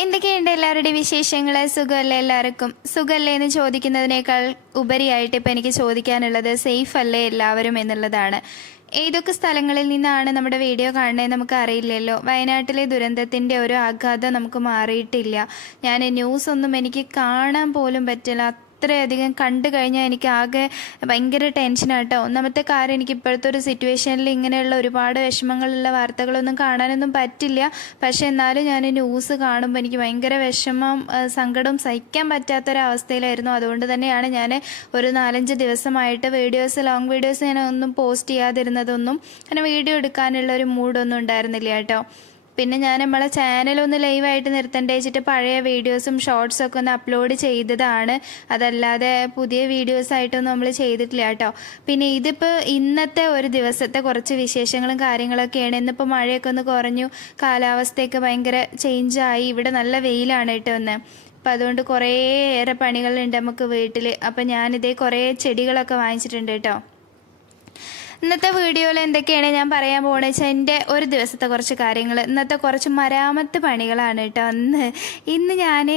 എന്തൊക്കെയുണ്ട് എല്ലാവരുടെയും വിശേഷങ്ങൾ? സുഖമല്ലേ? എല്ലാവർക്കും സുഖമല്ലേ എന്ന് ചോദിക്കുന്നതിനേക്കാൾ ഉപരിയായിട്ട് ഇപ്പം എനിക്ക് ചോദിക്കാനുള്ളത് സേഫ് അല്ലേ എല്ലാവരും എന്നുള്ളതാണ്. ഏതൊക്കെ സ്ഥലങ്ങളിൽ നിന്നാണ് നമ്മുടെ വീഡിയോ കാണുന്നത് നമുക്ക് അറിയില്ലല്ലോ. വയനാട്ടിലെ ദുരന്തത്തിൻ്റെ ഒരു ആഘാതം നമുക്ക് മാറിയിട്ടില്ല. ഞാൻ ന്യൂസ് ഒന്നും എനിക്ക് കാണാൻ പോലും പറ്റില്ല. അത്രയധികം കണ്ടു കഴിഞ്ഞാൽ എനിക്ക് ആകെ ഭയങ്കര ടെൻഷനാട്ടോ. ഒന്നാമത്തെ കാര്യം, എനിക്ക് ഇപ്പോഴത്തെ ഒരു സിറ്റുവേഷനിൽ ഇങ്ങനെയുള്ള ഒരുപാട് വിഷമങ്ങളുള്ള വാർത്തകളൊന്നും കാണാനൊന്നും പറ്റില്ല. പക്ഷെ എന്നാലും ഞാൻ ന്യൂസ് കാണുമ്പോൾ എനിക്ക് ഭയങ്കര വിഷമം, സങ്കടം സഹിക്കാൻ പറ്റാത്തൊരവസ്ഥയിലായിരുന്നു. അതുകൊണ്ട് തന്നെയാണ് ഞാൻ ഒരു 4-5 ദിവസമായിട്ട് ലോങ് വീഡിയോസ് ഞാൻ ഒന്നും പോസ്റ്റ് ചെയ്യാതിരുന്നതൊന്നും. അങ്ങനെ വീഡിയോ എടുക്കാനുള്ള ഒരു മൂഡൊന്നും ഉണ്ടായിരുന്നില്ല കേട്ടോ. പിന്നെ ഞാൻ നമ്മളെ ചാനലൊന്ന് ലൈവായിട്ട് നിർത്തേണ്ട വെച്ചിട്ട് പഴയ വീഡിയോസും ഷോർട്സൊക്കെ ഒന്ന് അപ്ലോഡ് ചെയ്തതാണ്. അതല്ലാതെ പുതിയ വീഡിയോസായിട്ടൊന്നും നമ്മൾ ചെയ്തിട്ടില്ല കേട്ടോ. പിന്നെ ഇതിപ്പോൾ ഇന്നത്തെ ഒരു ദിവസത്തെ കുറച്ച് വിശേഷങ്ങളും കാര്യങ്ങളൊക്കെയാണ്. ഇന്നിപ്പോൾ മഴയൊക്കെ ഒന്ന് കുറഞ്ഞു, കാലാവസ്ഥയൊക്കെ ഭയങ്കര ചേഞ്ചായി. ഇവിടെ നല്ല വെയിലാണ് കേട്ടോ ഒന്ന്. അപ്പം അതുകൊണ്ട് കുറേയേറെ പണികളുണ്ട് നമുക്ക് വീട്ടിൽ. അപ്പം ഞാനിതേ കുറേ ചെടികളൊക്കെ വാങ്ങിച്ചിട്ടുണ്ട് കേട്ടോ. ഇന്നത്തെ വീഡിയോയിൽ എന്തൊക്കെയാണ് ഞാൻ പറയാൻ പോകുന്നത് വെച്ചാൽ എൻ്റെ ഒരു ദിവസത്തെ കുറച്ച് കാര്യങ്ങൾ. ഇന്നത്തെ കുറച്ച് മരാമത്ത് പണികളാണ് കേട്ടോ. ഇന്ന് ഞാൻ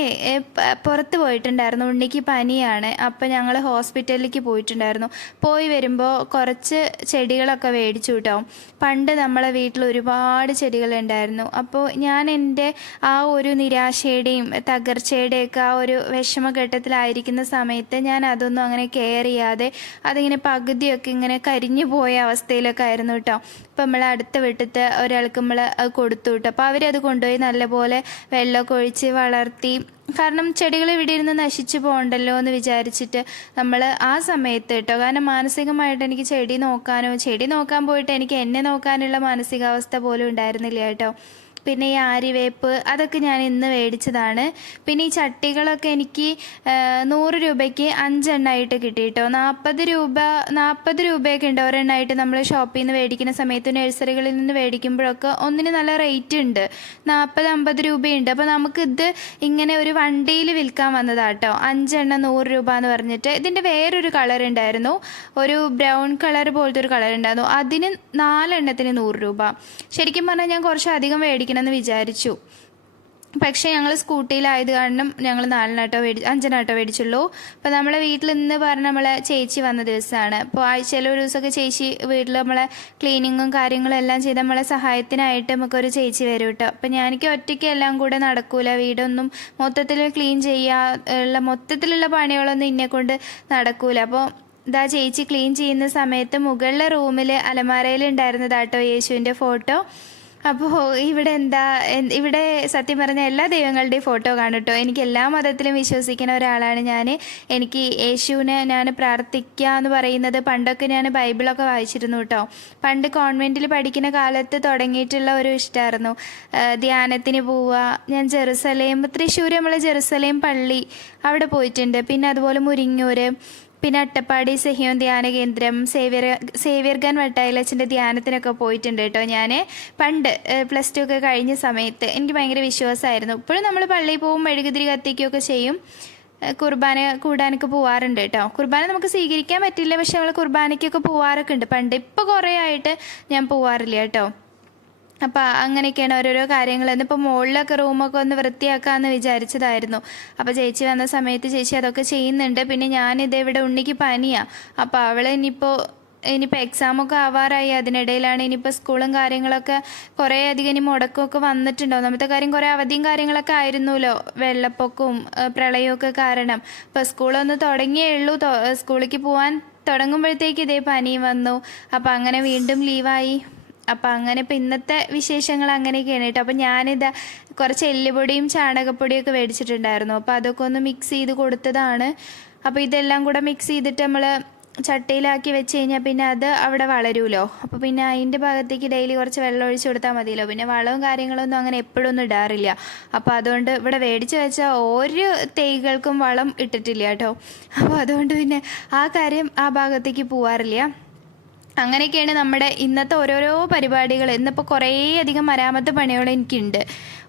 പുറത്ത് പോയിട്ടുണ്ടായിരുന്നു. ഉണ്ണിക്ക് പനിയാണ്. അപ്പം ഞങ്ങൾ ഹോസ്പിറ്റലിലേക്ക് പോയിട്ടുണ്ടായിരുന്നു. പോയി വരുമ്പോൾ കുറച്ച് ചെടികളൊക്കെ മേടിച്ചു കേട്ടോ. പണ്ട് നമ്മളെ വീട്ടിൽ ഒരുപാട് ചെടികളുണ്ടായിരുന്നു. അപ്പോൾ ഞാൻ എൻ്റെ ആ ഒരു നിരാശയുടെയും തകർച്ചയുടെയൊക്കെ ആ ഒരു വിഷമഘട്ടത്തിലായിരിക്കുന്ന സമയത്ത് ഞാൻ അതൊന്നും അങ്ങനെ കെയർ ചെയ്യാതെ അതിങ്ങനെ പകുതിയൊക്കെ ഇങ്ങനെ കരിഞ്ഞു പോയ അവസ്ഥയിലൊക്കെ ആയിരുന്നു കേട്ടോ. ഇപ്പം നമ്മൾ അടുത്ത വീട്ടിലത്തെ ഒരാൾക്ക് നമ്മൾ അത് കൊടുത്തു കേട്ടോ. അപ്പോൾ അവരത് കൊണ്ടുപോയി നല്ലപോലെ വെള്ളമൊക്കെ ഒഴിച്ച് വളർത്തി. കാരണം ചെടികൾ ഇവിടെ ഇരുന്ന് നശിച്ചു പോകണ്ടല്ലോ എന്ന് വിചാരിച്ചിട്ട് നമ്മൾ ആ സമയത്ത് കേട്ടോ. കാരണം മാനസികമായിട്ട് എനിക്ക് ചെടി നോക്കാൻ പോയിട്ട് എനിക്ക് എന്നെ നോക്കാനുള്ള മാനസികാവസ്ഥ പോലും ഉണ്ടായിരുന്നില്ല കേട്ടോ. പിന്നെ ഈ ആര്യവേപ്പ് അതൊക്കെ ഞാൻ ഇന്ന് മേടിച്ചതാണ്. പിന്നെ ഈ ചട്ടികളൊക്കെ എനിക്ക് 100 രൂപയ്ക്ക് 5 എണ്ണമായിട്ട് കിട്ടി കേട്ടോ. 40 രൂപയൊക്കെ ഉണ്ട് ഒരെണ്ണമായിട്ട്. നമ്മൾ ഷോപ്പിൽ നിന്ന് മേടിക്കുന്ന സമയത്ത് നഴ്സറികളിൽ നിന്ന് മേടിക്കുമ്പോഴൊക്കെ ഒന്നിന് നല്ല റേറ്റ് ഉണ്ട്, 40-50 രൂപയുണ്ട്. അപ്പോൾ നമുക്കിത് ഇങ്ങനെ ഒരു വണ്ടിയിൽ വിൽക്കാൻ വന്നതാട്ടോ. 5 എണ്ണം 100 രൂപ എന്ന് പറഞ്ഞിട്ട്. ഇതിൻ്റെ വേറൊരു കളർ ഉണ്ടായിരുന്നു, ഒരു ബ്രൗൺ കളർ പോലത്തെ ഒരു കളർ ഉണ്ടായിരുന്നു. അതിന് 4 എണ്ണത്തിന് 100 രൂപ. ശരിക്കും പറഞ്ഞാൽ ഞാൻ കുറച്ച് അധികം മേടിക്കണമെന്ന് വിചാരിച്ചു. പക്ഷേ ഞങ്ങൾ സ്കൂട്ടിയിലായത് കാരണം ഞങ്ങൾ 5 മേടിച്ചുള്ളൂ. അപ്പോൾ നമ്മളെ വീട്ടിൽ നിന്ന് പറഞ്ഞ നമ്മളെ ചേച്ചി വന്ന ദിവസമാണ്. അപ്പോൾ ആഴ്ചയിൽ ഒരു ദിവസമൊക്കെ ചേച്ചി വീട്ടിൽ നമ്മളെ ക്ലീനിങ്ങും കാര്യങ്ങളും എല്ലാം ചെയ്ത് നമ്മളെ സഹായത്തിനായിട്ട് നമുക്കൊരു ചേച്ചി വരും കേട്ടോ. അപ്പോൾ എനിക്ക് ഒറ്റയ്ക്ക് എല്ലാം കൂടെ നടക്കൂല. വീടൊന്നും മൊത്തത്തിൽ ക്ലീൻ മൊത്തത്തിലുള്ള പണികളൊന്നും ഇന്നെക്കൊണ്ട് നടക്കൂല. അപ്പോൾ ഇതാ ചേച്ചി ക്ലീൻ ചെയ്യുന്ന സമയത്ത് മുകളിലെ റൂമിൽ അലമാരയിൽ ഉണ്ടായിരുന്നതാട്ടോ യേശുവിൻ്റെ ഫോട്ടോ. അപ്പോൾ ഇവിടെ സത്യം പറഞ്ഞാൽ എല്ലാ ദൈവങ്ങളുടെയും ഫോട്ടോ കാണും കേട്ടോ. എനിക്ക് എല്ലാ മതത്തിലും വിശ്വസിക്കുന്ന ഒരാളാണ് ഞാൻ. എനിക്ക് യേശുവിനെ ഞാൻ പ്രാർത്ഥിക്കുക എന്ന് പറയുന്നത് പണ്ടൊക്കെ ഞാൻ ബൈബിളൊക്കെ വായിച്ചിരുന്നു കേട്ടോ. പണ്ട് കോൺവെൻറ്റിൽ പഠിക്കുന്ന കാലത്ത് തുടങ്ങിയിട്ടുള്ള ഒരു ഇഷ്ടമായിരുന്നു ധ്യാനത്തിന് പോവുക. ഞാൻ തൃശ്ശൂർ നമ്മൾ ജെറുസലേം പള്ളി അവിടെ പോയിട്ടുണ്ട്. പിന്നെ അതുപോലെ മുരിങ്ങൂർ, പിന്നെ അട്ടപ്പാടി സെഹിയോൻ ധ്യാന കേന്ദ്രം, സേവ്യർ ഖാൻ വട്ടായിലച്ചൻ്റെ ധ്യാനത്തിനൊക്കെ പോയിട്ടുണ്ട് കേട്ടോ. ഞാൻ പണ്ട് +2 ഒക്കെ കഴിഞ്ഞ സമയത്ത് എനിക്ക് ഭയങ്കര വിശ്വാസമായിരുന്നു. ഇപ്പോഴും നമ്മൾ പള്ളിയിൽ പോകും, മെഴുകുതിരി കത്തിക്കുകയൊക്കെ ചെയ്യും, കുർബാന കൂടാനൊക്കെ പോവാറുണ്ട് കേട്ടോ. കുർബാന നമുക്ക് സ്വീകരിക്കാൻ പറ്റില്ല, പക്ഷെ നമ്മൾ കുർബാനയ്ക്കൊക്കെ പോവാറൊക്കെ ഉണ്ട് പണ്ട്. ഇപ്പോൾ കുറേ ആയിട്ട് ഞാൻ പോവാറില്ല കേട്ടോ. അപ്പോൾ അങ്ങനെയൊക്കെയാണ് ഓരോരോ കാര്യങ്ങൾ. എന്നിപ്പോൾ മുകളിലൊക്കെ റൂമൊക്കെ ഒന്ന് വൃത്തിയാക്കാമെന്ന് വിചാരിച്ചതായിരുന്നു. അപ്പോൾ ചേച്ചി വന്ന സമയത്ത് ചേച്ചി അതൊക്കെ ചെയ്യുന്നുണ്ട്. പിന്നെ ഞാനിതെവിടെ ഉണ്ണിക്ക് പനിയാണ്. അപ്പോൾ അവൾ ഇനിയിപ്പോൾ എക്സാമൊക്കെ ആവാറായി. അതിനിടയിലാണ് ഇനിയിപ്പോൾ സ്കൂളും കാര്യങ്ങളൊക്കെ കുറേ അധികം ഇനി മുടക്കമൊക്കെ വന്നിട്ടുണ്ടോ. ഒന്നാമത്തെ കാര്യം കുറേ അവധിയും കാര്യങ്ങളൊക്കെ ആയിരുന്നല്ലോ, വെള്ളപ്പൊക്കവും പ്രളയമൊക്കെ കാരണം. അപ്പോൾ സ്കൂളൊന്ന് തുടങ്ങിയേ ഉള്ളൂ. സ്കൂളിലേക്ക് പോകാൻ തുടങ്ങുമ്പോഴത്തേക്ക് ഇതേ പനി വന്നു. അപ്പോൾ അങ്ങനെ വീണ്ടും ലീവായി. അപ്പം അങ്ങനെ ഇപ്പം ഇന്നത്തെ വിശേഷങ്ങൾ അങ്ങനെയൊക്കെയാണ് കേട്ടോ. അപ്പം ഞാനിതാ കുറച്ച് എല്ലുപൊടിയും ചാണകപ്പൊടിയൊക്കെ മേടിച്ചിട്ടുണ്ടായിരുന്നു. അപ്പോൾ അതൊക്കെ ഒന്ന് മിക്സ് ചെയ്ത് കൊടുത്തതാണ്. അപ്പോൾ ഇതെല്ലാം കൂടെ മിക്സ് ചെയ്തിട്ട് നമ്മൾ ചട്ടിയിലാക്കി വെച്ച് കഴിഞ്ഞാൽ പിന്നെ അത് അവിടെ വളരുമല്ലോ. അപ്പോൾ പിന്നെ അതിൻ്റെ ഭാഗത്തേക്ക് ഡെയിലി കുറച്ച് വെള്ളം ഒഴിച്ച് കൊടുത്താൽ മതിയല്ലോ. പിന്നെ വളവും കാര്യങ്ങളൊന്നും അങ്ങനെ എപ്പോഴൊന്നും ഇടാറില്ല. അപ്പോൾ അതുകൊണ്ട് ഇവിടെ മേടിച്ച് വെച്ചാൽ ഒരു തൈകൾക്കും വളം ഇട്ടിട്ടില്ല കേട്ടോ. അപ്പോൾ അതുകൊണ്ട് പിന്നെ ആ കാര്യം ആ ഭാഗത്തേക്ക് പോവാറില്ല. അങ്ങനെയൊക്കെയാണ് നമ്മുടെ ഇന്നത്തെ ഓരോരോ പരിപാടികൾ. ഇന്നിപ്പോൾ കുറേയധികം മരാമത്ത് പണികൾ എനിക്കുണ്ട്.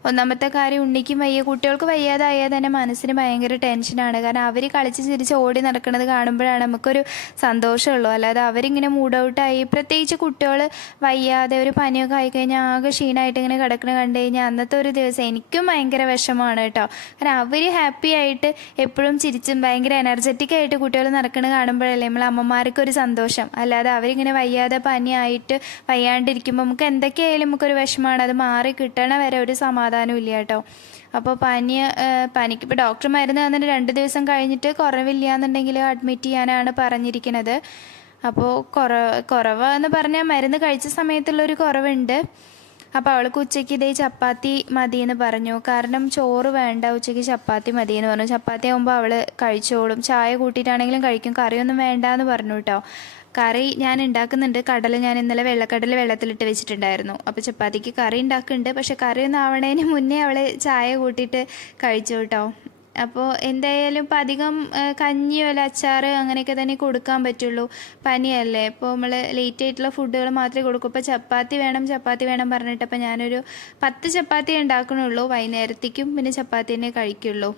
ഒന്നാമത്തെ കാര്യം ഉണ്ണിക്കും വയ്യ, കുട്ടികൾക്ക് വയ്യാതായാൽ തന്നെ മനസ്സിന് ഭയങ്കര ടെൻഷനാണ്. കാരണം അവർ കളിച്ച് ചിരിച്ച് ഓടി നടക്കുന്നത് കാണുമ്പോഴാണ് നമുക്കൊരു സന്തോഷമുള്ളൂ. അല്ലാതെ അവരിങ്ങനെ മൂഡ് ഔട്ടായി, പ്രത്യേകിച്ച് കുട്ടികൾ വയ്യാതെ ഒരു പനിയൊക്കെ ആയിക്കഴിഞ്ഞാൽ ആകെ ക്ഷീണമായിട്ട് ഇങ്ങനെ കിടക്കണ കണ്ടു കഴിഞ്ഞാൽ അന്നത്തെ ഒരു ദിവസം എനിക്കും ഭയങ്കര വിഷമമാണ് കേട്ടോ. കാരണം അവർ ഹാപ്പി ആയിട്ട് എപ്പോഴും ചിരിച്ചും ഭയങ്കര എനർജറ്റിക് ആയിട്ട് കുട്ടികൾ നടക്കുന്നത് കാണുമ്പോഴല്ലേ നമ്മൾ അമ്മമാർക്കൊരു സന്തോഷം. അല്ലാതെ അവരിങ്ങനെ വയ്യാതെ പനിയായിട്ട് വയ്യാണ്ടിരിക്കുമ്പോൾ നമുക്ക് എന്തൊക്കെയായാലും നമുക്കൊരു വിഷമമാണ്. അത് മാറി കിട്ടണ വരെ ഒരു സമാധാനവും ഇല്ല കേട്ടോ. അപ്പോൾ പനിക്ക് ഇപ്പോൾ ഡോക്ടർ മരുന്ന് തന്നിട്ട് 2 ദിവസം കഴിഞ്ഞിട്ട് കുറവില്ല എന്നുണ്ടെങ്കിൽ അഡ്മിറ്റ് ചെയ്യാനാണ് പറഞ്ഞിരിക്കുന്നത്. അപ്പോൾ കുറവെന്ന് പറഞ്ഞാൽ മരുന്ന് കഴിച്ച സമയത്തുള്ളൊരു കുറവുണ്ട്. അപ്പോൾ അവൾക്ക് ഉച്ചയ്ക്ക് ഇതേ ചപ്പാത്തി മതിയെന്ന് പറഞ്ഞു. കാരണം ചോറ് വേണ്ട, ഉച്ചയ്ക്ക് ചപ്പാത്തി മതിയെന്ന് പറഞ്ഞു. ചപ്പാത്തി ആകുമ്പോൾ അവൾ കഴിച്ചോളും, ചായ കൂട്ടിയിട്ടാണെങ്കിലും കഴിക്കും, കറിയൊന്നും വേണ്ട എന്ന് പറഞ്ഞു കേട്ടോ. കറി ഞാൻ ഉണ്ടാക്കുന്നുണ്ട്. കടല ഞാൻ ഇന്നലെ വെള്ളക്കടല വെള്ളത്തിലിട്ട് വെച്ചിട്ടുണ്ടായിരുന്നു. അപ്പോൾ ചപ്പാത്തിക്ക് കറി ഉണ്ടാക്കുന്നുണ്ട്. പക്ഷെ കറിയൊന്നും ആവണതിന് മുന്നേ അവൾ ചായ കൂട്ടിയിട്ട് കഴിച്ചു കേട്ടോ. അപ്പോൾ എന്തായാലും ഇപ്പം അധികം കഞ്ഞിയോ അല്ല അച്ചാർ അങ്ങനെയൊക്കെ തന്നെ കൊടുക്കാൻ പറ്റുള്ളൂ, പനിയല്ലേ. ഇപ്പോൾ നമ്മൾ ലേറ്റ് ആയിട്ടുള്ള ഫുഡുകൾ മാത്രമേ കൊടുക്കൂ. ഇപ്പോൾ ചപ്പാത്തി വേണം പറഞ്ഞിട്ട് അപ്പോൾ ഞാനൊരു 10 ചപ്പാത്തി ഉണ്ടാക്കണുള്ളൂ. വൈകുന്നേരത്തേക്കും പിന്നെ ചപ്പാത്തി തന്നെ കഴിക്കുള്ളൂ.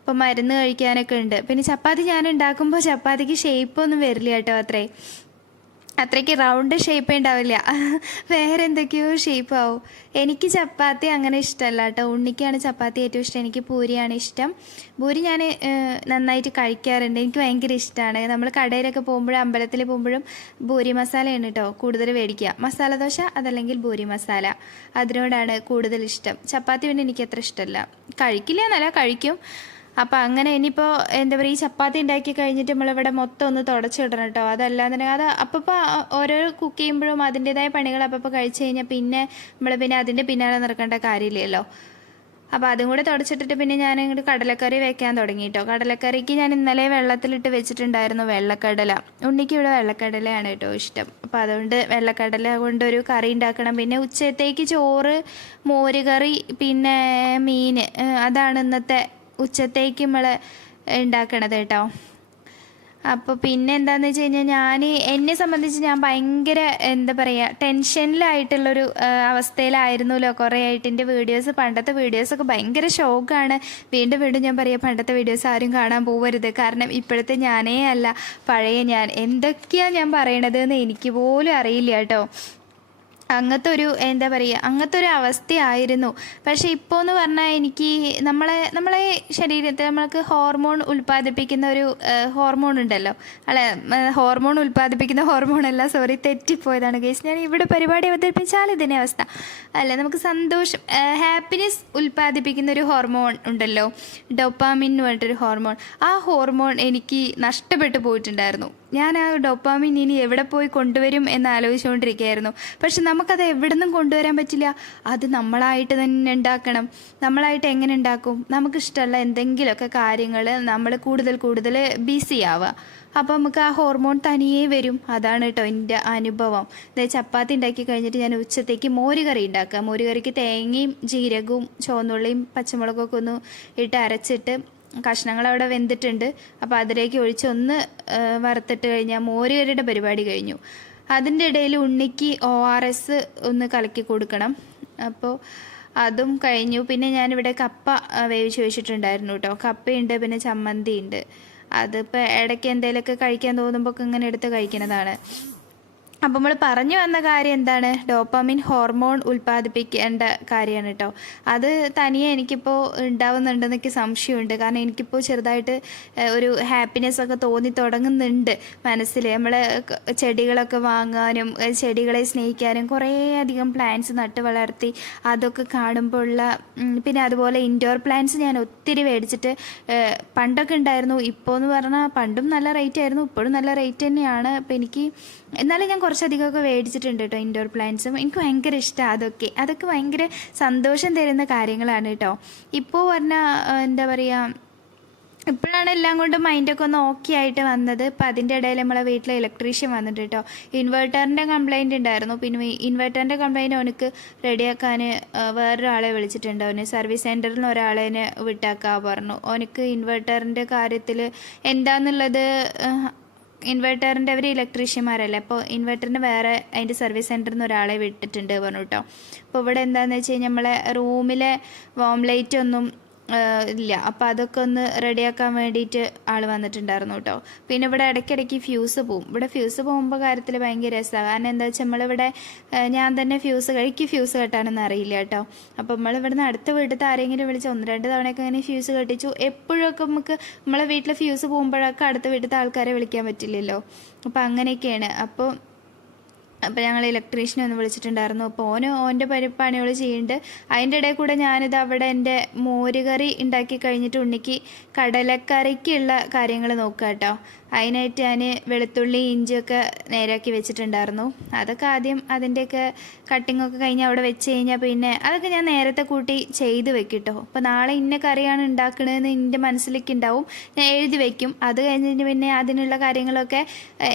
അപ്പോൾ മരുന്ന് കഴിക്കാനൊക്കെ ഉണ്ട്. പിന്നെ ചപ്പാത്തി ഞാൻ ഉണ്ടാക്കുമ്പോൾ ചപ്പാത്തിക്ക് ഷേപ്പൊന്നും വരില്ല കേട്ടോ. അത്രയ്ക്ക് റൗണ്ട് ഷേപ്പേ ഉണ്ടാവില്ല, വേറെ എന്തൊക്കെയോ ഷേപ്പ് ആവും. എനിക്ക് ചപ്പാത്തി അങ്ങനെ ഇഷ്ടമല്ല കേട്ടോ. ഉണ്ണിക്കാണ് ചപ്പാത്തി ഏറ്റവും ഇഷ്ടം. എനിക്ക് പൂരിയാണ് ഇഷ്ടം. പൂരി ഞാൻ നന്നായിട്ട് കഴിക്കാറുണ്ട്, എനിക്ക് ഭയങ്കര ഇഷ്ടമാണ്. നമ്മൾ കടയിലൊക്കെ പോകുമ്പോഴും അമ്പലത്തിൽ പോകുമ്പോഴും പൂരി മസാലയാണ് കേട്ടോ കൂടുതൽ മേടിക്കുക. മസാല ദോശ അതല്ലെങ്കിൽ പൂരി മസാല, അതിനോടാണ് കൂടുതൽ ഇഷ്ടം. ചപ്പാത്തി പിന്നെ എനിക്ക് അത്ര ഇഷ്ടമല്ല. കഴിക്കില്ല എന്നല്ല, കഴിക്കും. അപ്പം അങ്ങനെ ഇനിയിപ്പോൾ എന്താ പറയുക, ഈ ചപ്പാത്തി ഉണ്ടാക്കി കഴിഞ്ഞിട്ട് നമ്മളിവിടെ മൊത്തം ഒന്ന് തുടച്ചിടണം കേട്ടോ. അതല്ലാന്നുണ്ടെങ്കിൽ അത് അപ്പോൾ ഓരോ കുക്ക് ചെയ്യുമ്പോഴും അതിൻ്റെതായ പണികൾ അപ്പോൾ കഴിച്ച് കഴിഞ്ഞാൽ പിന്നെ നമ്മൾ അതിൻ്റെ പിന്നാലെ നടക്കേണ്ട കാര്യമില്ലല്ലോ. അപ്പോൾ അതും കൂടെ തുടച്ചിട്ടിട്ട് പിന്നെ ഞാൻ ഇങ്ങോട്ട് കടലക്കറി വെക്കാൻ തുടങ്ങി കേട്ടോ. കടലക്കറിക്ക് ഞാൻ ഇന്നലെ വെള്ളത്തിലിട്ട് വെച്ചിട്ടുണ്ടായിരുന്നു വെള്ളക്കടല. ഉണ്ണിക്ക് ഇവിടെ വെള്ളക്കടലയാണ് കേട്ടോ ഇഷ്ടം. അപ്പോൾ അതുകൊണ്ട് വെള്ളക്കടല കൊണ്ടൊരു കറി ഉണ്ടാക്കണം. പിന്നെ ഉച്ചത്തേക്ക് ചോറ്, മോരുകറി, പിന്നെ മീൻ, അതാണ് ഇന്നത്തെ ഉച്ചത്തേക്ക് നമ്മൾ ഉണ്ടാക്കണത് കേട്ടോ. അപ്പോൾ പിന്നെ എന്താണെന്ന് വെച്ച് കഴിഞ്ഞാൽ എന്നെ സംബന്ധിച്ച് ഞാൻ ഭയങ്കര എന്താ പറയുക ടെൻഷനിലായിട്ടുള്ളൊരു അവസ്ഥയിലായിരുന്നല്ലോ കുറേ ആയിട്ട്. എൻ്റെ പണ്ടത്തെ വീഡിയോസൊക്കെ ഭയങ്കര ഷോക്കാണ്. വീണ്ടും ഞാൻ പറയാം, പണ്ടത്തെ വീഡിയോസ് ആരും കാണാൻ പോകരുത്. കാരണം ഇപ്പോഴത്തെ ഞാനേ അല്ല പഴയ ഞാൻ. എന്തൊക്കെയാണ് ഞാൻ പറയണത് എന്ന് എനിക്ക് പോലും അറിയില്ല കേട്ടോ. അങ്ങനത്തെ ഒരു അവസ്ഥയായിരുന്നു. പക്ഷേ ഇപ്പോൾ എന്ന് പറഞ്ഞാൽ എനിക്ക് നമ്മളെ ശരീരത്തിൽ നമ്മൾക്ക് ഹോർമോൺ ഉൽപ്പാദിപ്പിക്കുന്ന ഒരു ഹോർമോൺ ഉണ്ടല്ലോ. ഹോർമോൺ ഉൽപ്പാദിപ്പിക്കുന്ന ഹോർമോണല്ല, സോറി തെറ്റിപ്പോയതാണ് ഗൈസ്. ഞാൻ ഇവിടെ പരിപാടി അവതരിപ്പിച്ചാൽ ഇതിനെ അവസ്ഥ അല്ല. നമുക്ക് സന്തോഷം, ഹാപ്പിനെസ് ഉൽപ്പാദിപ്പിക്കുന്ന ഒരു ഹോർമോൺ ഉണ്ടല്ലോ, ഡോപ്പാമിൻ എന്ന് പറഞ്ഞിട്ടൊരു ഹോർമോൺ. ആ ഹോർമോൺ എനിക്ക് നഷ്ടപ്പെട്ടു പോയിട്ടുണ്ടായിരുന്നു. ഞാൻ ആ ഡോപ്പാമിൻ ഇനി എവിടെ പോയി കൊണ്ടുവരും എന്ന് ആലോചിച്ചുകൊണ്ടിരിക്കുകയായിരുന്നു. പക്ഷെ നമുക്കത് എവിടെ നിന്നും കൊണ്ടുവരാൻ പറ്റില്ല. അത് നമ്മളായിട്ട് തന്നെ ഉണ്ടാക്കണം. നമ്മളായിട്ട് എങ്ങനെ ഉണ്ടാക്കും? നമുക്കിഷ്ടമുള്ള എന്തെങ്കിലുമൊക്കെ കാര്യങ്ങൾ നമ്മൾ കൂടുതൽ ബിസി ആവുക. അപ്പോൾ നമുക്ക് ആ ഹോർമോൺ തനിയേ വരും. അതാണ് കേട്ടോ എൻ്റെ അനുഭവം. അതായത് ചപ്പാത്തി ഉണ്ടാക്കി കഴിഞ്ഞിട്ട് ഞാൻ ഉച്ചത്തേക്ക് മോരുകറി ഉണ്ടാക്കുക. മോരുകറിക്ക് തേങ്ങയും ജീരകവും ചുവന്നുള്ളിയും പച്ചമുളകൊക്കെ ഒന്ന് ഇട്ട് അരച്ചിട്ട് കഷ്ണങ്ങൾ അവിടെ വെന്തിട്ടുണ്ട്. അപ്പോൾ അതിലേക്ക് ഒഴിച്ച് ഒന്ന് വറുത്തിട്ട് കഴിഞ്ഞാൽ മോരുകറിയുടെ പരിപാടി കഴിഞ്ഞു. അതിൻ്റെ ഇടയിൽ ഉണ്ണിക്ക് ORS ഒന്ന് കലക്കി കൊടുക്കണം. അപ്പോൾ അതും കഴിഞ്ഞു. പിന്നെ ഞാനിവിടെ കപ്പ വേവിച്ച് വെച്ചിട്ടുണ്ടായിരുന്നു കേട്ടോ. കപ്പയുണ്ട്, പിന്നെ ചമ്മന്തി ഉണ്ട്. അതിപ്പോൾ ഇടയ്ക്ക് എന്തെങ്കിലുമൊക്കെ കഴിക്കാൻ തോന്നുമ്പോൾ ഇങ്ങനെ എടുത്ത് കഴിക്കുന്നതാണ്. അപ്പോൾ നമ്മൾ പറഞ്ഞു വന്ന കാര്യം എന്താണ്? ഡോപ്പാമിൻ ഹോർമോൺ ഉൽപ്പാദിപ്പിക്കേണ്ട കാര്യമാണ് കേട്ടോ. അത് തനിയെ എനിക്കിപ്പോൾ ഉണ്ടാവുന്നുണ്ടെന്നൊക്കെ സംശയമുണ്ട്. കാരണം എനിക്കിപ്പോൾ ചെറുതായിട്ട് ഒരു ഹാപ്പിനെസ് ഒക്കെ തോന്നി തുടങ്ങുന്നുണ്ട് മനസ്സിൽ. നമ്മൾ ചെടികളൊക്കെ വാങ്ങാനും ചെടികളെ സ്നേഹിക്കാനും കുറേയധികം പ്ലാന്റ്സ് നട്ട് വളർത്തി അതൊക്കെ കാണുമ്പോൾ ഉള്ള, പിന്നെ അതുപോലെ ഇൻഡോർ പ്ലാന്റ്സ് ഞാൻ ഒത്തിരി മേടിച്ചിട്ട് പണ്ടൊക്കെ ഉണ്ടായിരുന്നു. ഇപ്പോൾ എന്ന് പറഞ്ഞാൽ പണ്ടും നല്ല റേറ്റ് ആയിരുന്നു, ഇപ്പോഴും നല്ല റേറ്റ് തന്നെയാണ്. അപ്പോൾ എനിക്ക് എന്നാലും ഞാൻ കുറച്ചധികമൊക്കെ മേടിച്ചിട്ടുണ്ട് കേട്ടോ ഇൻഡോർ പ്ലാന്റ്സും. എനിക്ക് ഭയങ്കര ഇഷ്ടമാണ് അതൊക്കെ ഭയങ്കര സന്തോഷം തരുന്ന കാര്യങ്ങളാണ് കേട്ടോ. ഇപ്പോൾ പറഞ്ഞാൽ എന്താ പറയുക, ഇപ്പോഴാണ് എല്ലാം കൊണ്ടും മൈൻഡൊക്കെ ഒന്ന് ഓക്കെ ആയിട്ട് വന്നത്. ഇപ്പം അതിൻ്റെ ഇടയിൽ നമ്മളെ വീട്ടിലെ ഇലക്ട്രീഷ്യൻ വന്നിട്ട് കേട്ടോ. ഇൻവെർട്ടറിൻ്റെ കംപ്ലയിൻ്റ് ഉണ്ടായിരുന്നു. പിന്നെ ഇൻവെർട്ടറിൻ്റെ കംപ്ലയിൻറ്റ് അവനക്ക് റെഡിയാക്കാൻ വേറൊരാളെ വിളിച്ചിട്ടുണ്ട്. അവന് സർവീസ് സെൻറ്ററിൽ നിന്ന് ഒരാളെ വിട്ടാക്കാൻ പറഞ്ഞു. അവനക്ക് ഇൻവെർട്ടറിൻ്റെ കാര്യത്തിൽ എന്താണെന്നുള്ളത് ഇൻവെർട്ടറിൻ്റെ അവർ ഇലക്ട്രീഷ്യന്മാരല്ലേ, അപ്പോൾ ഇൻവെർട്ടറിന് വേറെ അതിൻ്റെ സർവീസ് സെൻറ്ററിൽ നിന്ന് ഒരാളെ വിട്ടിട്ടുണ്ട് പറഞ്ഞു കേട്ടോ. അപ്പോൾ ഇവിടെ എന്താണെന്ന് വെച്ച് കഴിഞ്ഞാൽ നമ്മളെ റൂമിലെ വാം ലൈറ്റ് ഒന്നും ഇല്ല, അപ്പോൾ അതൊക്കെ ഒന്ന് റെഡിയാക്കാൻ വേണ്ടിയിട്ട് ആൾ വന്നിട്ടുണ്ടായിരുന്നു കേട്ടോ. പിന്നെ ഇവിടെ ഇടയ്ക്കിടയ്ക്ക് ഫ്യൂസ് പോവും. ഇവിടെ ഫ്യൂസ് പോകുമ്പോൾ കാര്യത്തിൽ ഭയങ്കര രസമാണ്. കാരണം എന്താ വെച്ചാൽ നമ്മളിവിടെ ഞാൻ തന്നെ ഫ്യൂസ് കെട്ടാനൊന്നും അറിയില്ല കേട്ടോ. അപ്പോൾ നമ്മളിവിടുന്ന് അടുത്ത വീട്ടിലത്തെ ആരെങ്കിലും വിളിച്ച് 1-2 തവണയൊക്കെ അങ്ങനെ ഫ്യൂസ് കെട്ടിച്ചു. എപ്പോഴൊക്കെ നമുക്ക് നമ്മളെ വീട്ടിലെ ഫ്യൂസ് പോകുമ്പോഴൊക്കെ അടുത്ത വീട്ടിലത്തെ ആൾക്കാരെ വിളിക്കാൻ പറ്റില്ലല്ലോ. അപ്പോൾ അങ്ങനെയൊക്കെയാണ്. അപ്പോൾ ഞങ്ങൾ ഇലക്ട്രീഷ്യനെ ഒന്ന് വിളിച്ചിട്ടുണ്ടായിരുന്നു. അപ്പോൾ ഓൻ്റെ പണികൾ ചെയ്യുന്നുണ്ട്. അതിൻ്റെ ഇടയിൽ കൂടെ ഞാനിത് അവിടെ എൻ്റെ മോരുകറി ഉണ്ടാക്കി കഴിഞ്ഞിട്ട് ഉണ്ണിക്ക് കടലക്കറിക്കുള്ള കാര്യങ്ങൾ നോക്കുക കേട്ടോ. അതിനായിട്ട് ഞാൻ വെളുത്തുള്ളി ഇഞ്ചിയൊക്കെ നേരാക്കി വെച്ചിട്ടുണ്ടായിരുന്നു. അതൊക്കെ ആദ്യം അതിൻ്റെയൊക്കെ കട്ടിങ്ങൊക്കെ കഴിഞ്ഞ് അവിടെ വെച്ച് കഴിഞ്ഞാൽ പിന്നെ അതൊക്കെ ഞാൻ നേരത്തെ കൂട്ടി ചെയ്ത് വെക്കും കേട്ടോ. അപ്പോൾ നാളെ ഇന്ന കറിയാണ് ഉണ്ടാക്കണതെന്ന് എൻ്റെ മനസ്സിലേക്ക് ഉണ്ടാവും, ഞാൻ എഴുതി വെക്കും. അത് കഴിഞ്ഞിട്ട് പിന്നെ അതിനുള്ള കാര്യങ്ങളൊക്കെ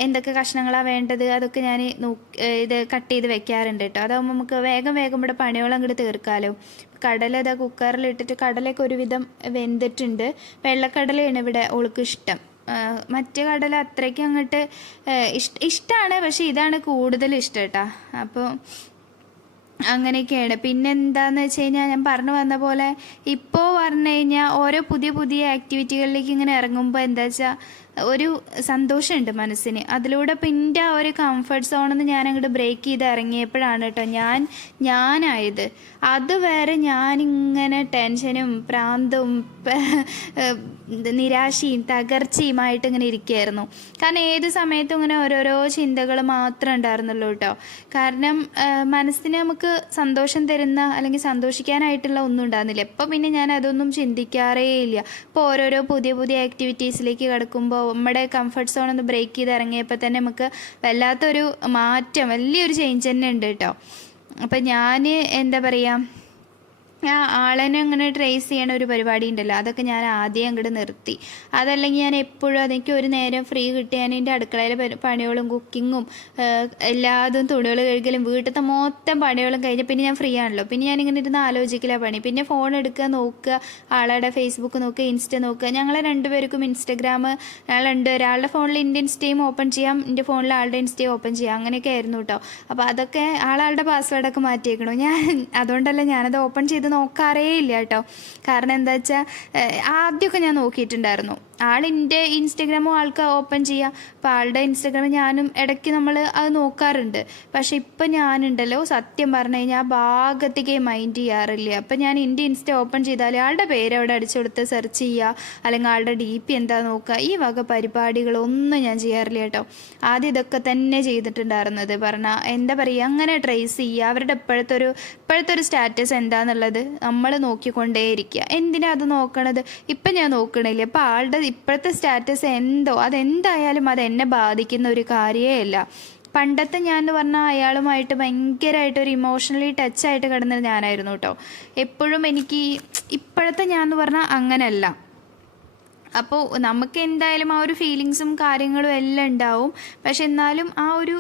എന്തൊക്കെ കഷ്ണങ്ങളാണ് വേണ്ടത് അതൊക്കെ ഞാൻ ഇത് കട്ട് ചെയ്ത് വെക്കാറുണ്ട് കേട്ടോ. അതാകുമ്പോൾ നമുക്ക് വേഗം ഇവിടെ പണിയോളം അങ്ങോട്ട് തീർക്കാമല്ലോ. കടല ഇതാ കുക്കറിലിട്ടിട്ട് കടലയൊക്കെ ഒരുവിധം വെന്തിട്ടുണ്ട്. വെള്ളക്കടലയാണ് ഇവിടെ ഓൾക്ക് ഇഷ്ടം. മറ്റേ കടല അത്രയ്ക്ക് അങ്ങോട്ട് ഇഷ്ടമാണ്, പക്ഷേ ഇതാണ് കൂടുതൽ ഇഷ്ടം കേട്ടോ. അപ്പോൾ അങ്ങനെയൊക്കെയാണ്. പിന്നെ എന്താണെന്ന് വെച്ച് കഴിഞ്ഞാൽ ഞാൻ പറഞ്ഞു വന്ന പോലെ ഇപ്പോൾ പറഞ്ഞു കഴിഞ്ഞാൽ ഓരോ പുതിയ ആക്ടിവിറ്റികളിലേക്ക് ഇങ്ങനെ ഇറങ്ങുമ്പോൾ എന്താ വെച്ചാൽ ഒരു സന്തോഷമുണ്ട് മനസ്സിന്. അതിലൂടെ പിന്നെ ആ ഒരു കംഫർട്ട് സോണിന്ന് ഞാൻ അങ്ങോട്ട് ബ്രേക്ക് ചെയ്ത് ഇറങ്ങിയപ്പോഴാണ് കേട്ടോ ഞാനായത്. അതുവരെ ഞാനിങ്ങനെ ടെൻഷനും പ്രാന്തവും നിരാശയും തകർച്ചയുമായിട്ട് ഇങ്ങനെ ഇരിക്കുകയായിരുന്നു. കാരണം ഏത് സമയത്തും ഇങ്ങനെ ഓരോരോ ചിന്തകൾ മാത്രമേ ഉണ്ടായിരുന്നുള്ളൂ കേട്ടോ. കാരണം മനസ്സിന് നമുക്ക് സന്തോഷം തരുന്ന അല്ലെങ്കിൽ സന്തോഷിക്കാനായിട്ടുള്ള ഒന്നും ഉണ്ടാകുന്നില്ല. ഇപ്പോൾ പിന്നെ ഞാൻ അതൊന്നും ചിന്തിക്കാറേ ഇല്ല. ഇപ്പോൾ ഓരോരോ പുതിയ ആക്ടിവിറ്റീസിലേക്ക് കിടക്കുമ്പോൾ നമ്മുടെ കംഫർട്ട് സോൺ ഒന്ന് ബ്രേക്ക് ചെയ്ത് ഇറങ്ങിയപ്പോൾ തന്നെ നമുക്ക് വല്ലാത്തൊരു മാറ്റം, വലിയൊരു ചേഞ്ച് തന്നെ ഉണ്ട് കേട്ടോ. അപ്പം ഞാൻ എന്താ പറയുക, ഞാൻ ആളെന്നെ അങ്ങനെ ട്രേസ് ചെയ്യണ ഒരു പരിപാടി ഉണ്ടല്ലോ, അതൊക്കെ ഞാൻ ആദ്യം അങ്ങോട്ട് നിർത്തി. അതല്ലെങ്കിൽ ഞാൻ എപ്പോഴും അതെനിക്ക് ഒരു നേരം ഫ്രീ കിട്ടിയാൽ എൻ്റെ അടുക്കളയിലെ പണികളും കുക്കിങ്ങും എല്ലാതും തുണികൾ കഴുകലും വീട്ടിലത്തെ മൊത്തം പണികളും കഴിഞ്ഞാൽ പിന്നെ ഞാൻ ഫ്രീ ആണല്ലോ. പിന്നെ ഞാനിങ്ങനെ ഇരുന്ന് ആലോചിക്കില്ല പണി. പിന്നെ ഫോൺ എടുക്കുക, നോക്കുക, ആളുടെ ഫേസ്ബുക്ക് നോക്കുക, ഇൻസ്റ്റ നോക്കുക. ഞങ്ങളെ രണ്ടുപേർക്കും ഇൻസ്റ്റഗ്രാം, ഒരാളുടെ ഫോണിൽ എൻ്റെ ഇൻസ്റ്റയും ഓപ്പൺ ചെയ്യാം, എൻ്റെ ഫോണിൽ ആളുടെ ഇൻസ്റ്റയും ഓപ്പൺ ചെയ്യാം. അങ്ങനെയൊക്കെ ആയിരുന്നു കേട്ടോ. അപ്പോൾ അതൊക്കെ ആളുടെ പാസ്വേഡൊക്കെ മാറ്റിയേക്കണു ഞാൻ. അതുകൊണ്ടല്ല ഞാനത് ഓപ്പൺ ചെയ്ത് നോക്കാറേ ഇല്ല കേട്ടോ. കാരണം എന്താ വെച്ചാൽ ആദ്യമൊക്കെ ഞാൻ നോക്കിയിട്ടുണ്ടായിരുന്നു. ആളിൻ്റെ ഇൻസ്റ്റഗ്രാമും ആൾക്ക് ഓപ്പൺ ചെയ്യാം. അപ്പോൾ ആളുടെ ഇൻസ്റ്റഗ്രാം ഞാനും ഇടയ്ക്ക് നമ്മൾ അത് നോക്കാറുണ്ട്. പക്ഷെ ഇപ്പം ഞാനുണ്ടല്ലോ സത്യം പറഞ്ഞു കഴിഞ്ഞാൽ ആ ഭാഗത്തേക്ക് മൈൻഡ് ചെയ്യാറില്ല. അപ്പം ഞാൻ എൻ്റെ ഇൻസ്റ്റ ഓപ്പൺ ചെയ്താൽ ആളുടെ പേര് അവിടെ അടിച്ചു കൊടുത്ത് സെർച്ച് ചെയ്യുക, അല്ലെങ്കിൽ ആളുടെ DP എന്താ നോക്കുക, ഈ വക പരിപാടികളൊന്നും ഞാൻ ചെയ്യാറില്ല കേട്ടോ. ആദ്യം ഇതൊക്കെ തന്നെ ചെയ്തിട്ടുണ്ടായിരുന്നത്. പറഞ്ഞാൽ എന്താ പറയുക, അങ്ങനെ ട്രേസ് ചെയ്യുക, അവരുടെ ഇപ്പോഴത്തെ ഒരു സ്റ്റാറ്റസ് എന്താണെന്നുള്ളത് നമ്മൾ നോക്കിക്കൊണ്ടേയിരിക്കുക. എന്തിനാ അത് നോക്കണത്? ഇപ്പം ഞാൻ നോക്കണില്ല. ഇപ്പം ആളുടെ ഇപ്പോഴത്തെ സ്റ്റാറ്റസ് അതെന്തായാലും അത് എന്നെ ബാധിക്കുന്ന ഒരു കാര്യമേ അല്ല. പണ്ടത്തെ ഞാൻ എന്ന് പറഞ്ഞാൽ അയാളുമായിട്ട് ഭയങ്കരമായിട്ട് ഒരു ഇമോഷണലി ടച്ചായിട്ട് കിടന്നത് ഞാനായിരുന്നു കേട്ടോ. എപ്പോഴും എനിക്ക് ഇപ്പോഴത്തെ ഞാൻ എന്ന് പറഞ്ഞാൽ അങ്ങനെയല്ല. അപ്പോൾ നമുക്ക് എന്തായാലും ആ ഒരു ഫീലിങ്സും കാര്യങ്ങളും എല്ലാം ഉണ്ടാവും. പക്ഷെ എന്നാലും ആ ഒരു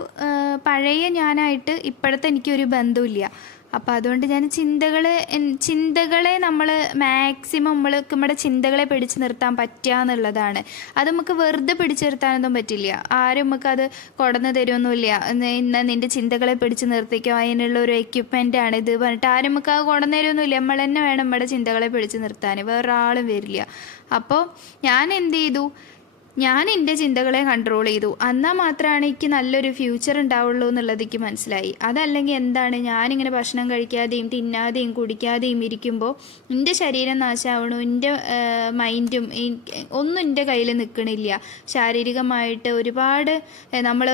പഴയ ഞാനായിട്ട് ഇപ്പോഴത്തെ എനിക്കൊരു ബന്ധമില്ല. അപ്പോൾ അതുകൊണ്ട് ഞാൻ ചിന്തകളെ നമ്മൾ മാക്സിമം നമ്മുടെ ചിന്തകളെ പിടിച്ചു നിർത്താൻ പറ്റുക എന്നുള്ളതാണ്. അത് നമുക്ക് വെറുതെ പിടിച്ചു നിർത്താനൊന്നും പറ്റില്ല. ആരും നമുക്കത് കൊടന്നു തരുമൊന്നുമില്ല. ഇന്ന് നിൻ്റെ ചിന്തകളെ പിടിച്ചു നിർത്തിക്കോ, അതിനുള്ള ഒരു എക്യുപ്മെൻ്റാണ് ഇത് പറഞ്ഞിട്ട് ആരും നമുക്ക് അത് കൊടന്നു തരുമൊന്നുമില്ല. നമ്മൾ തന്നെ വേണം നമ്മുടെ ചിന്തകളെ പിടിച്ചു നിർത്താൻ, വേറൊരാളും വരില്ല. അപ്പോൾ ഞാൻ എന്ത് ചെയ്തു, ഞാൻ എൻ്റെ ചിന്തകളെ കൺട്രോൾ ചെയ്തു. എന്നാൽ മാത്രമാണ് എനിക്ക് നല്ലൊരു ഫ്യൂച്ചർ ഉണ്ടാവുള്ളൂ എന്നുള്ളത് എനിക്ക് മനസ്സിലായി. അതല്ലെങ്കിൽ എന്താണ്, ഞാനിങ്ങനെ ഭക്ഷണം കഴിക്കാതെയും തിന്നാതെയും കുടിക്കാതെയും ഇരിക്കുമ്പോൾ എൻ്റെ ശരീരം നാശമാവണു, എൻ്റെ മൈൻഡും ഒന്നും എൻ്റെ കയ്യിൽ നിൽക്കണില്ല. ശാരീരികമായിട്ട് ഒരുപാട് നമ്മൾ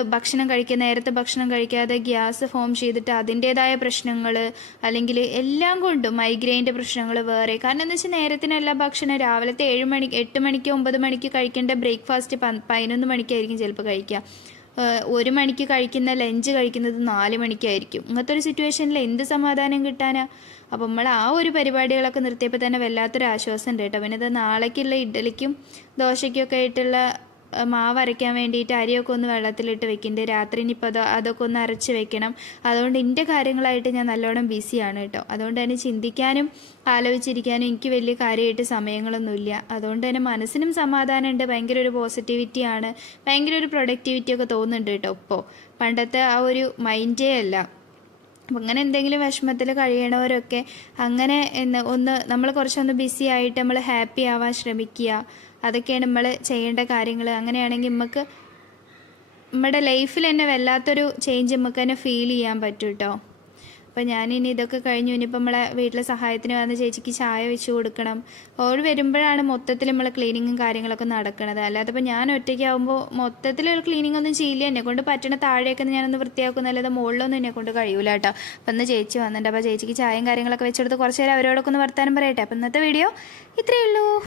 നേരത്തെ ഭക്ഷണം കഴിക്കാതെ ഗ്യാസ് ഫോം ചെയ്തിട്ട് അതിൻ്റേതായ പ്രശ്നങ്ങൾ, അല്ലെങ്കിൽ എല്ലാം കൊണ്ടും മൈഗ്രെയിൻ്റെ പ്രശ്നങ്ങൾ വേറെ. കാരണം എന്താ വെച്ചാൽ നേരത്തിനല്ല ഭക്ഷണം, രാവിലത്തെ 8 മണിക്ക് 9 മണിക്ക് കഴിക്കേണ്ട ബ്രേക്ക്ഫാസ്റ്റ് 11 മണിക്കായിരിക്കും ചിലപ്പോൾ കഴിക്കുക. 1 മണിക്ക് കഴിക്കുന്ന ലഞ്ച് കഴിക്കുന്നത് 4 മണിക്കായിരിക്കും. ഇങ്ങനത്തെ ഒരു സിറ്റുവേഷനിൽ എന്ത് സമാധാനം കിട്ടാനാ? അപ്പം നമ്മൾ ആ ഒരു പരിപാടികളൊക്കെ നിർത്തിയപ്പോൾ തന്നെ വല്ലാത്തൊരു ആശ്വാസം ഉണ്ട് കേട്ടോ. പിന്നെ ഇത് നാളേക്കുള്ള ഇഡ്ഡലിക്കും ദോശയ്ക്കൊക്കെ ആയിട്ടുള്ള മാവ് അരയ്ക്കാൻ വേണ്ടിയിട്ട് അരിയൊക്കെ ഒന്ന് വെള്ളത്തിലിട്ട് വെക്കുന്നുണ്ട്. രാത്രി ഇനിയിപ്പോൾ അതൊക്കെ ഒന്ന് അരച്ച് വെക്കണം. അതുകൊണ്ട് എൻ്റെ കാര്യങ്ങളായിട്ട് ഞാൻ നല്ലോണം ബിസിയാണ് കേട്ടോ. അതുകൊണ്ട് തന്നെ ചിന്തിക്കാനും ആലോചിച്ചിരിക്കാനും എനിക്ക് വലിയ കാര്യമായിട്ട് സമയങ്ങളൊന്നുമില്ല. അതുകൊണ്ട് തന്നെ മനസ്സിനും സമാധാനമുണ്ട്, ഭയങ്കര ഒരു പോസിറ്റിവിറ്റിയാണ്, ഭയങ്കര ഒരു പ്രൊഡക്ടിവിറ്റി ഒക്കെ തോന്നുന്നുണ്ട് കേട്ടോ. ഇപ്പോൾ പണ്ടത്തെ ആ ഒരു മൈൻഡേ അല്ല. അപ്പം അങ്ങനെ എന്തെങ്കിലും വിഷമത്തിൽ കഴിയണവരൊക്കെ അങ്ങനെ ഒന്ന് നമ്മൾ കുറച്ചൊന്ന് ബിസി ആയിട്ട് നമ്മൾ ഹാപ്പി ആവാൻ ശ്രമിക്കുക. അതൊക്കെയാണ് നമ്മൾ ചെയ്യേണ്ട കാര്യങ്ങൾ. അങ്ങനെയാണെങ്കിൽ നമുക്ക് നമ്മുടെ ലൈഫിൽ തന്നെ വല്ലാത്തൊരു ചേഞ്ച് നമുക്ക് തന്നെ ഫീൽ ചെയ്യാൻ പറ്റും കേട്ടോ. അപ്പോൾ ഞാനിനി ഇതൊക്കെ കഴിഞ്ഞു ഇനിയിപ്പോൾ നമ്മളെ വീട്ടിലെ സഹായത്തിന് വന്ന ചേച്ചിക്ക് ചായ വെച്ച് കൊടുക്കണം. ഓൾ വരുമ്പോഴാണ് മൊത്തത്തിൽ നമ്മൾ ക്ലീനിങ്ങും കാര്യങ്ങളൊക്കെ നടക്കുന്നത്. അല്ലാതെ ഇപ്പോൾ ഞാൻ ഒറ്റയ്ക്കാവുമ്പോൾ മൊത്തത്തിലൊരു ക്ലീനിങ് ഒന്നും ചെയ്യില്ല. എന്നെക്കൊണ്ട് പറ്റണ താഴെയൊക്കെ ഞാനൊന്ന് വൃത്തിയാക്കുന്ന, അല്ലാതെ മുകളിലൊന്നും എന്നെക്കൊണ്ട് കഴിയൂല കേട്ടോ. അപ്പം ഇന്ന് ചേച്ചി വന്നിട്ടുണ്ട്. അപ്പോൾ ചേച്ചിക്ക് ചായയും കാര്യങ്ങളൊക്കെ വെച്ചെടുത്ത് കുറച്ച് നേരം അവരോടൊക്കെ ഒന്ന് വർത്താനം പറയട്ടെ. അപ്പോൾ ഇന്നത്തെ വീഡിയോ ഇത്രയേ ഉള്ളൂ.